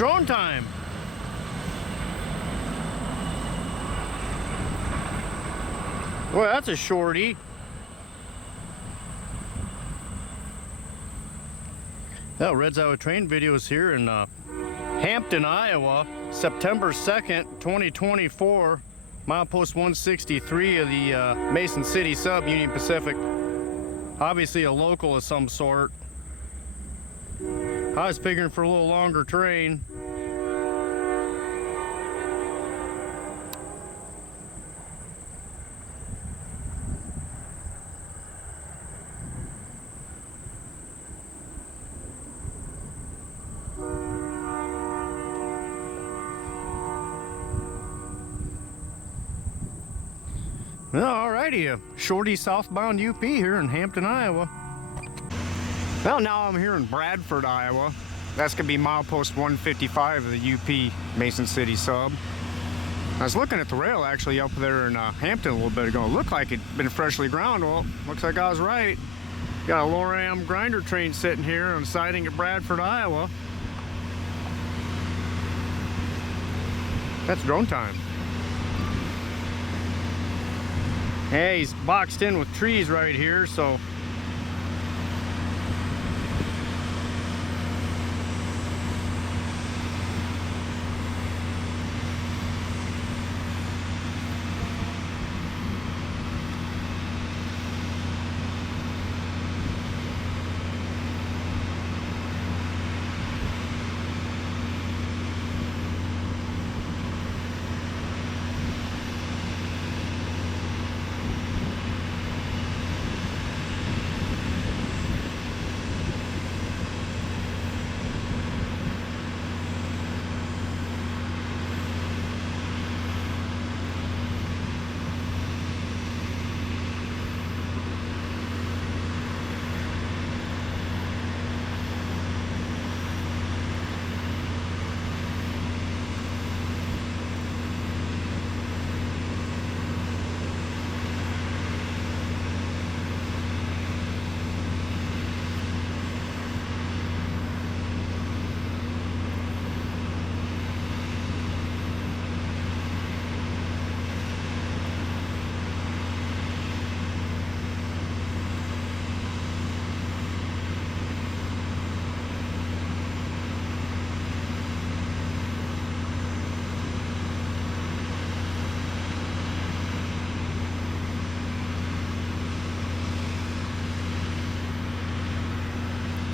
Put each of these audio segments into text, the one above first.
drone time. Well, that's a shorty. Well, Red's Iowa Train videos here in Hampton, Iowa, September 2nd, 2024. Milepost 163 of the Mason City sub, Union Pacific. Obviously a local of some sort. I was figuring for a little longer train. Alrighty, a shorty southbound UP here in Hampton, Iowa. Well, now I'm here in Bradford, Iowa. That's gonna be milepost 155 of the UP Mason City sub. I was looking at the rail actually up there in Hampton a little bit ago. It looked like it'd been freshly ground. Well, looks like I was right. Got a Loram grinder train sitting here on siding at Bradford, Iowa. That's drone time. Hey, he's boxed in with trees right here, so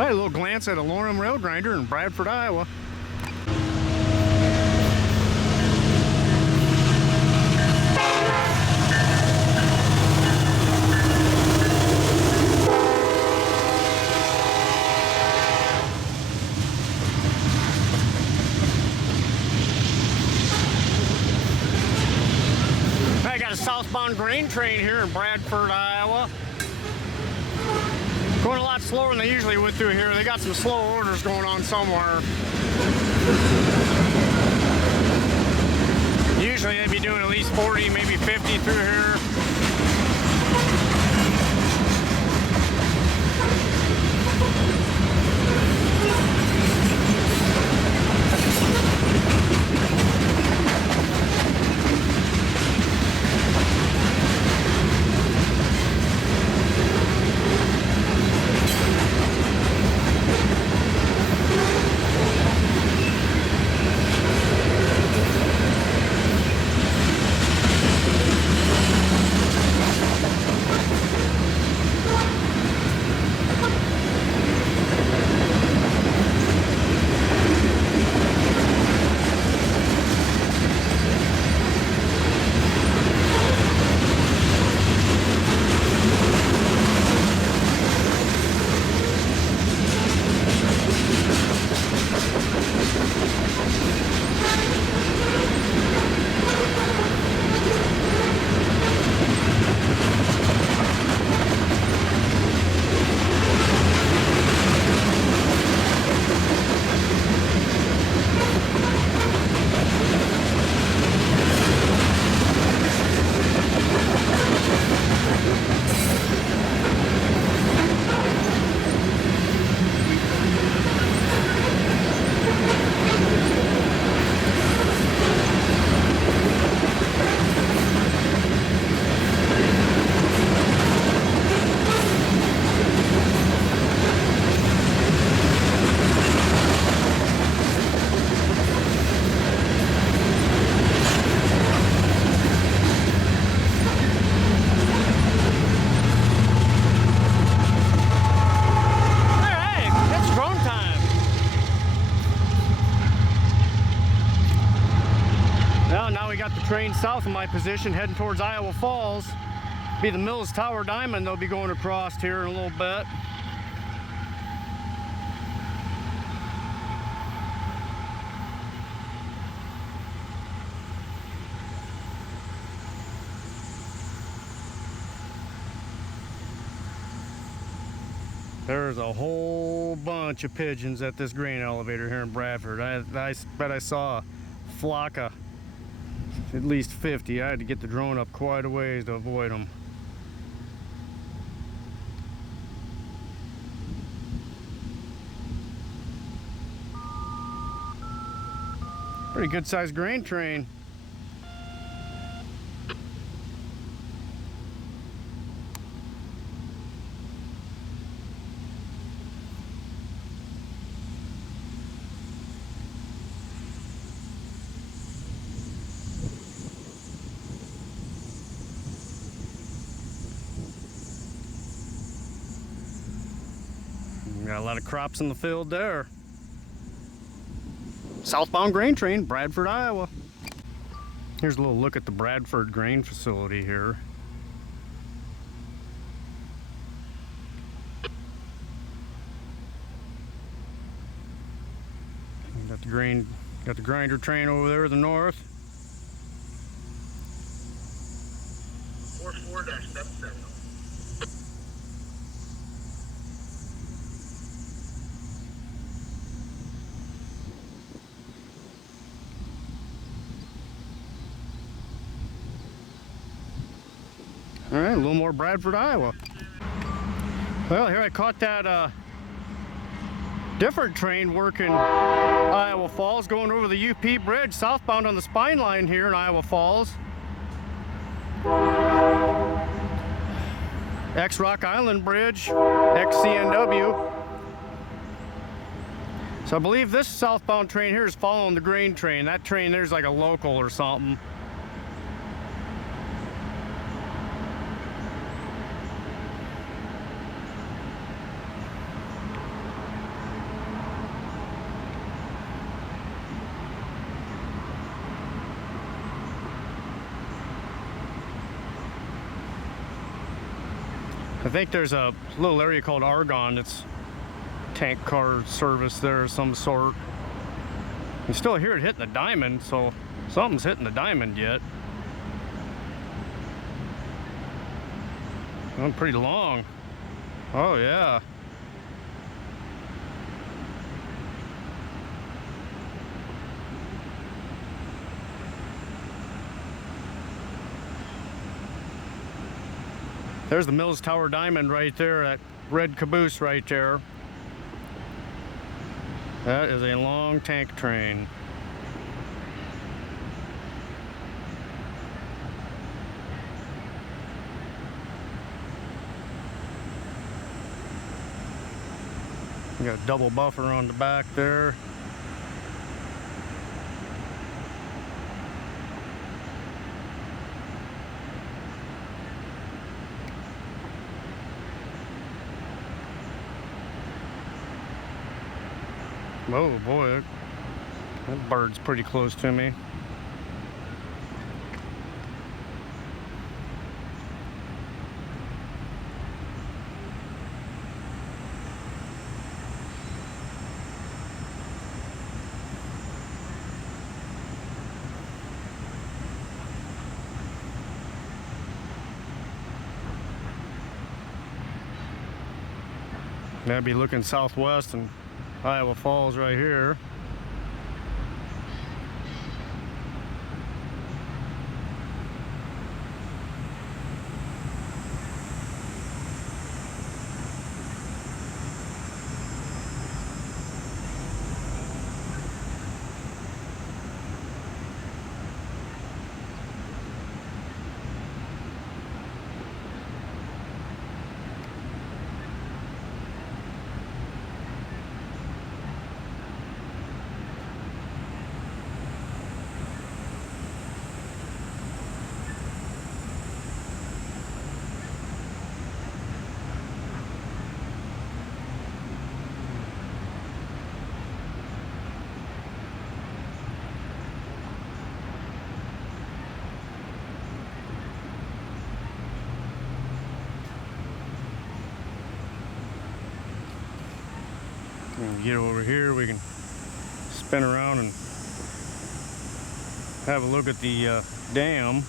right, a little glance at a Loram rail grinder in Bradford, Iowa. I got a southbound grain train here in Bradford, Iowa. Going a lot slower than they usually would through here. They got some slow orders going on somewhere. Usually they'd be doing at least 40, maybe 50 through here. train south of my position heading towards Iowa Falls. Be the Mills Tower Diamond they'll be going across here in a little bit. There's a whole bunch of pigeons at this grain elevator here in Bradford. I bet I saw a flock of at least 50. I had to get the drone up quite a ways to avoid them. Pretty good sized grain train. Got a lot of crops in the field there. Southbound grain train, Bradford, Iowa. Here's a little look at the Bradford grain facility here. Got the grinder train over there to the north. 44-77. All right, a little more Bradford, Iowa. Well, here I caught that different train working Iowa Falls, going over the UP bridge, southbound on the spine line here in Iowa Falls. Ex-Rock Island Bridge, ex-CNW. So I believe this southbound train here is following the grain train. That train there's like a local or something. I think there's a little area called Argonne. It's tank car service there of some sort. You still hear it hitting the diamond, so something's hitting the diamond yet. Going pretty long. Oh yeah. There's the Mills Tower Diamond right there, that red caboose right there. That is a long tank train. You got a double buffer on the back there. Oh boy, that bird's pretty close to me. That'd be looking southwest and Iowa Falls right here. And get over here, we can spin around and have a look at the dam.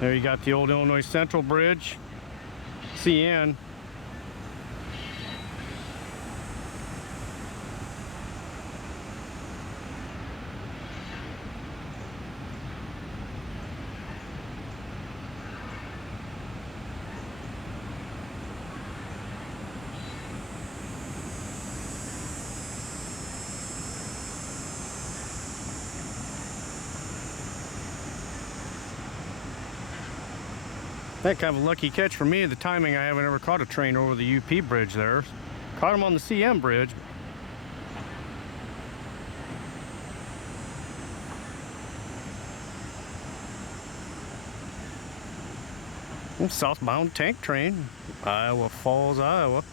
There you got the old Illinois Central Bridge, CN. That kind of a lucky catch for me. The timing, I haven't ever caught a train over the UP bridge there. Caught him on the CM bridge. Southbound tank train, Iowa Falls, Iowa.